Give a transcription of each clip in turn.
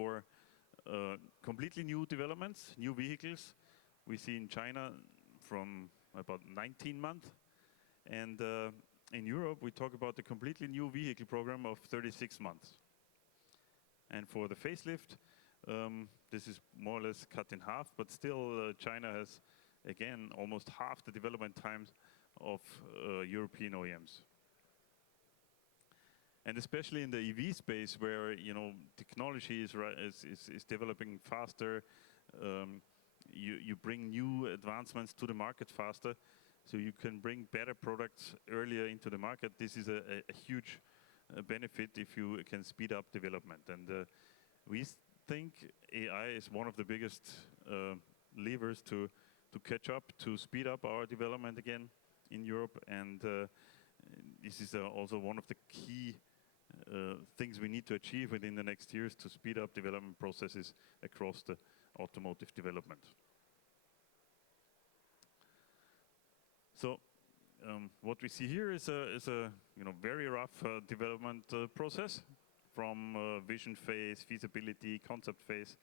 for completely new developments, new vehicles. We see in China from about 19 months. And in Europe, we talk about the completely new vehicle program of 36 months. And for the facelift, this is more or less cut in half, but still China has, again, almost half the development times of European OEMs. And especially in the EV space, where technology is developing faster, you bring new advancements to the market faster, so you can bring better products earlier into the market. This is a huge benefit if you can speed up development. And we think AI is one of the biggest levers to catch up, to speed up our development again in Europe. And this is also one of the key things we need to achieve within the next years to speed up development processes across the automotive development. So what we see here is a very rough development process from vision phase, feasibility, concept phase,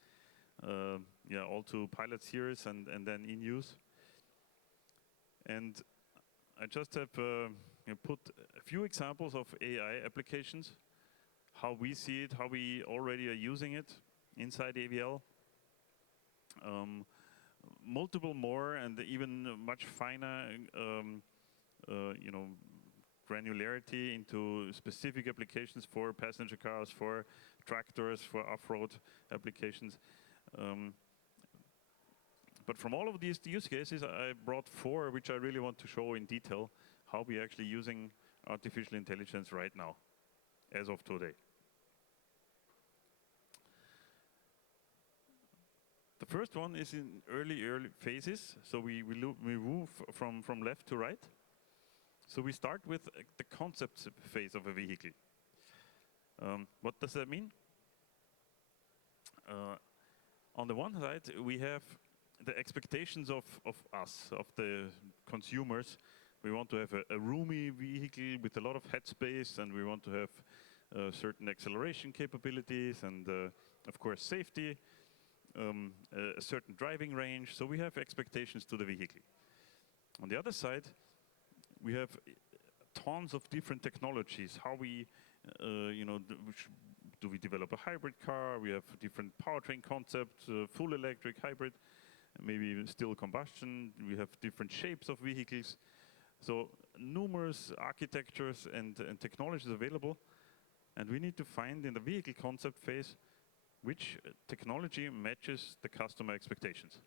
all to pilot series and then in use. And I just have put a few examples of AI applications, how we see it, how we already are using it inside AVL. Multiple more and even much finer, granularity into specific applications for passenger cars, for tractors, for off-road applications. But from all of these use cases, I brought 4, which I really want to show in detail how we're actually using artificial intelligence right now, as of today. The first one is in early phases, so we move from left to right. So we start with the concept phase of a vehicle. What does that mean? On the one side, we have the expectations of us, of the consumers. We want to have a roomy vehicle with a lot of headspace, and we want to have certain acceleration capabilities and, of course, safety. A certain driving range, so we have expectations to the vehicle. On the other side, we have tons of different technologies. How we, do we develop a hybrid car? We have different powertrain concepts, full electric, hybrid, maybe even still combustion. We have different shapes of vehicles. So numerous architectures and technologies available, and we need to find in the vehicle concept phase which technology matches the customer expectations.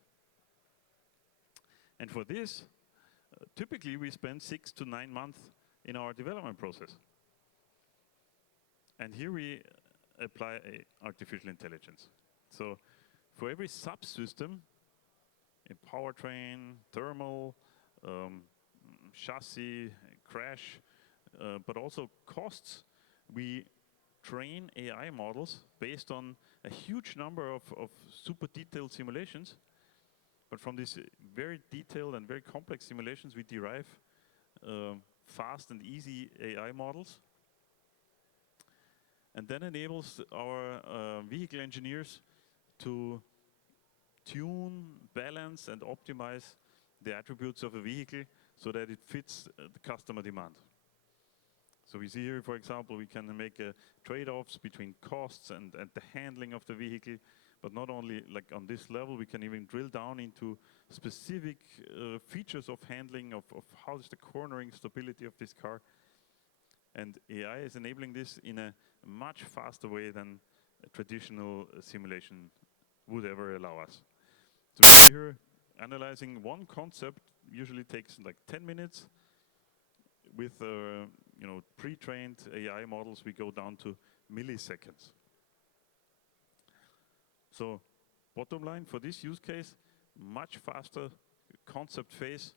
And for this, typically we spend 6 to 9 months in our development process. And here we apply artificial intelligence. So for every subsystem, a powertrain, thermal, chassis, crash, but also costs, we train AI models based on a huge number of super detailed simulations. But from these very detailed and very complex simulations, we derive fast and easy AI models. And then enables our vehicle engineers to tune, balance, and optimize the attributes of a vehicle so that it fits the customer demand. So we see here, for example, we can make trade-offs between costs and the handling of the vehicle, but not only like on this level, we can even drill down into specific features of handling, of how is the cornering stability of this car. And AI is enabling this in a much faster way than a traditional simulation would ever allow us. So here, analyzing one concept usually takes like 10 minutes. With pre-trained AI models, we go down to milliseconds. So bottom line for this use case, much faster concept phase,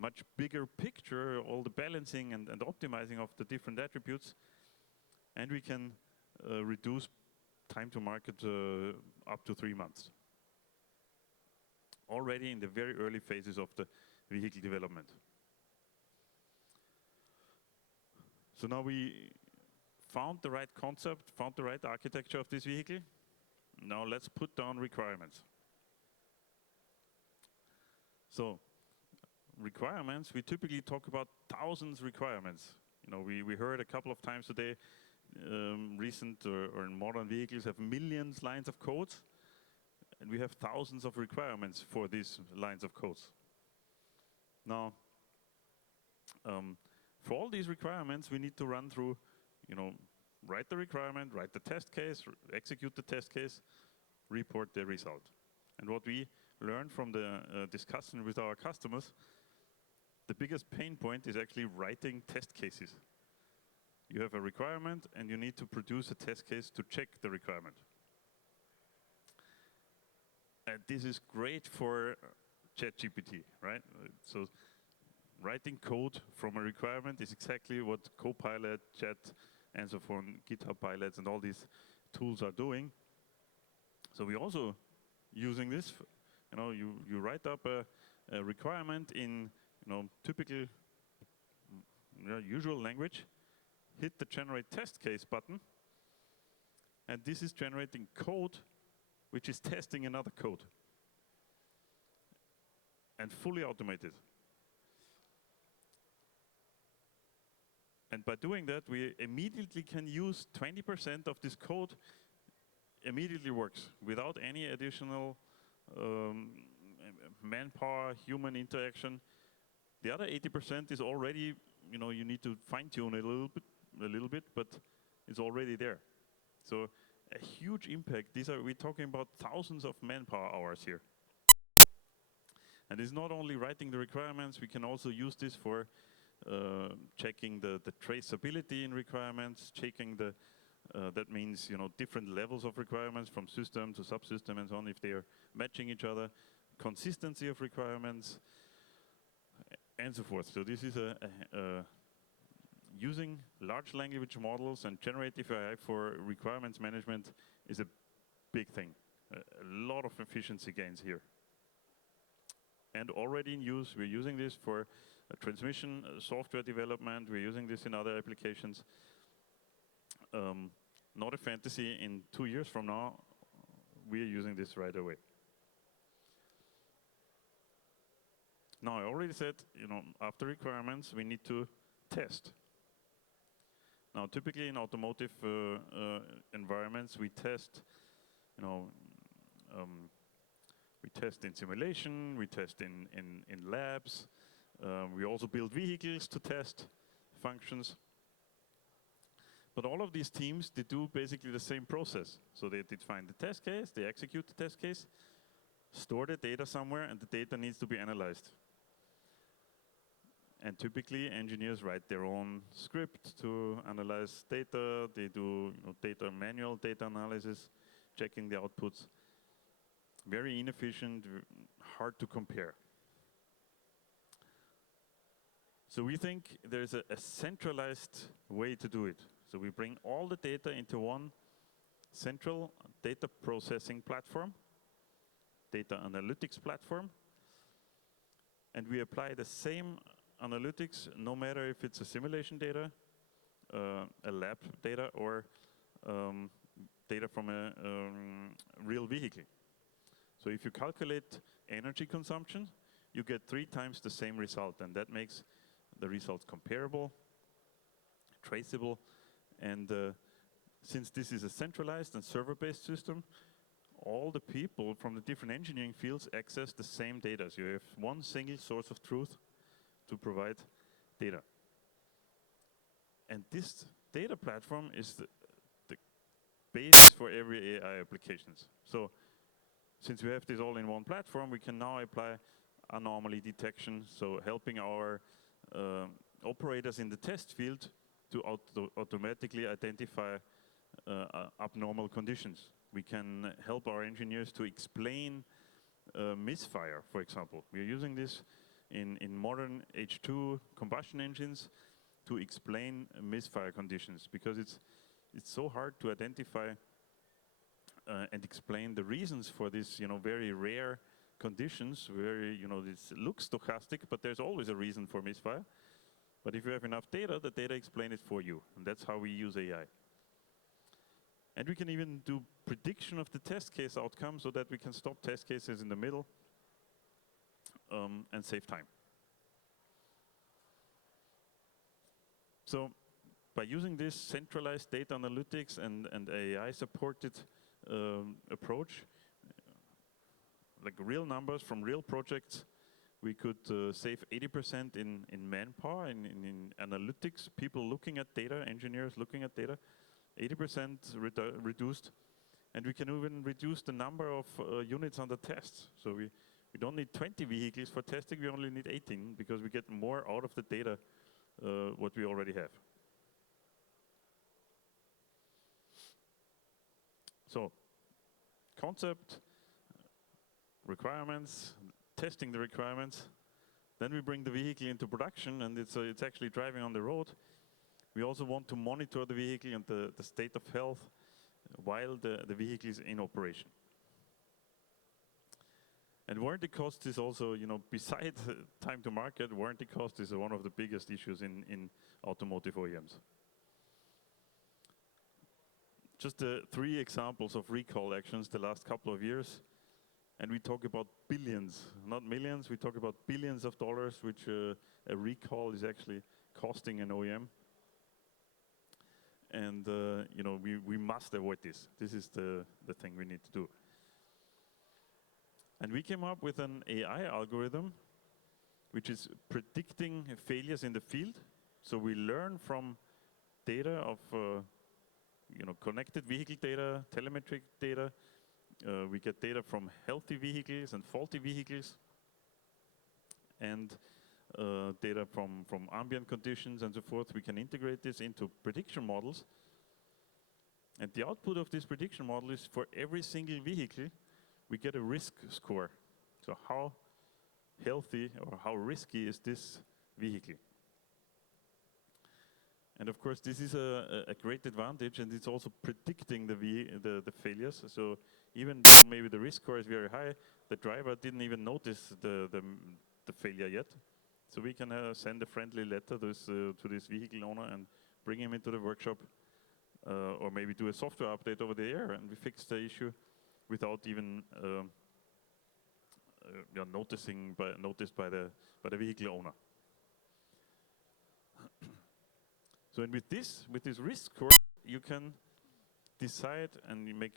much bigger picture, all the balancing and optimizing of the different attributes, and we can reduce time to market up to 3 months. Already in the very early phases of the vehicle development. So now we found the right concept, found the right architecture of this vehicle. Now let's put down requirements. So requirements, we typically talk about thousands requirements. We heard a couple of times today, recent or modern vehicles have millions lines of codes, and we have thousands of requirements for these lines of codes. Now, for all these requirements, we need to run through, write the requirement, write the test case, execute the test case, report the result. And what we learned from the discussion with our customers, the biggest pain point is actually writing test cases. You have a requirement, and you need to produce a test case to check the requirement. And this is great for ChatGPT, right? So writing code from a requirement is exactly what Copilot, Chat, and so forth, GitHub Pilots, and all these tools are doing. So we're also using this. You write up a requirement in typical usual language, hit the generate test case button, and this is generating code which is testing another code, and fully automated. And by doing that, we immediately can use 20% of this code immediately works without any additional manpower, human interaction. The other 80% is already, you need to fine-tune it a little bit, but it's already there. So a huge impact. We're talking about thousands of manpower hours here. And it's not only writing the requirements, we can also use this for checking the traceability in requirements, checking that means different levels of requirements from system to subsystem and so on, if they are matching each other, consistency of requirements, and so forth. So this is using large language models and generative AI for requirements management is a big thing. A lot of efficiency gains here. And already in use, we're using this for transmission software development. We're using this in other applications. Not a fantasy. In 2 years from now, we're using this right away. Now, I already said, after requirements, we need to test. Now, typically in automotive environments, we test, we test in simulation, we test in labs. We also build vehicles to test functions. But all of these teams, they do basically the same process. So they define the test case, they execute the test case, store the data somewhere, and the data needs to be analyzed. And typically, engineers write their own script to analyze data. They do manual data analysis, checking the outputs. Very inefficient, hard to compare. So we think there's a centralized way to do it. So we bring all the data into one central data processing platform, data analytics platform, and we apply the same analytics no matter if it's a simulation data, a lab data, or data from a real vehicle. So if you calculate energy consumption, you get 3 times the same result, and that makes the results comparable, traceable, and since this is a centralized and server-based system, all the people from the different engineering fields access the same data. So you have one single source of truth to provide data. And this data platform is the basis for every AI applications. So since we have this all in one platform, we can now apply anomaly detection, so helping our operators in the test field to automatically identify abnormal conditions. We can help our engineers to explain misfire, for example. We are using this in modern H2 combustion engines to explain misfire conditions, because it's so hard to identify and explain the reasons for this, very rare conditions where, this looks stochastic, but there's always a reason for misfire. But if you have enough data, the data explain it for you, and that's how we use AI. And we can even do prediction of the test case outcome so that we can stop test cases in the middle and save time. So by using this centralized data analytics and AI-supported approach, like real numbers from real projects, we could save 80% in manpower, in analytics, people looking at data, engineers looking at data, 80% reduced. And we can even reduce the number of units under tests. So we don't need 20 vehicles for testing, we only need 18 because we get more out of the data what we already have. So, concept, requirements, testing the requirements, then we bring the vehicle into production and it's actually driving on the road. We also want to monitor the vehicle and the state of health while the vehicle is in operation. And warranty cost is also, besides time to market, warranty cost is one of the biggest issues in automotive OEMs. Just 3 examples of recall actions the last couple of years. And we talk about billions, not millions, we talk about billions of dollars, which a recall is actually costing an OEM. And we must avoid this. This is the thing we need to do. And we came up with an AI algorithm which is predicting failures in the field. So we learn from data of connected vehicle data, telemetric data. We get data from healthy vehicles and faulty vehicles, and data from ambient conditions and so forth. We can integrate this into prediction models. And the output of this prediction model is for every single vehicle, we get a risk score. So how healthy or how risky is this vehicle? And of course, this is a great advantage, and it's also predicting the failures. So even though maybe the risk score is very high, the driver didn't even notice the failure yet. So we can send a friendly letter to this vehicle owner and bring him into the workshop, or maybe do a software update over the air, and we fix the issue without even noticed by the vehicle owner. So and with this risk score, you can decide and you make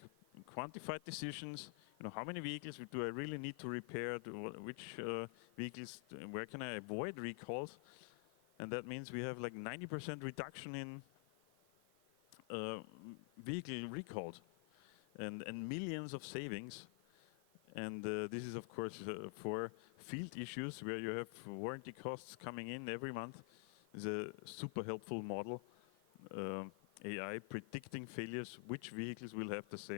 quantified decisions. How many vehicles do I really need to repair? Which vehicles? Where can I avoid recalls? And that means we have like 90% reduction in vehicle recalls, and millions of savings. And this is of course for field issues where you have warranty costs coming in every month. Is a super helpful model. AI predicting failures, which vehicles will have the same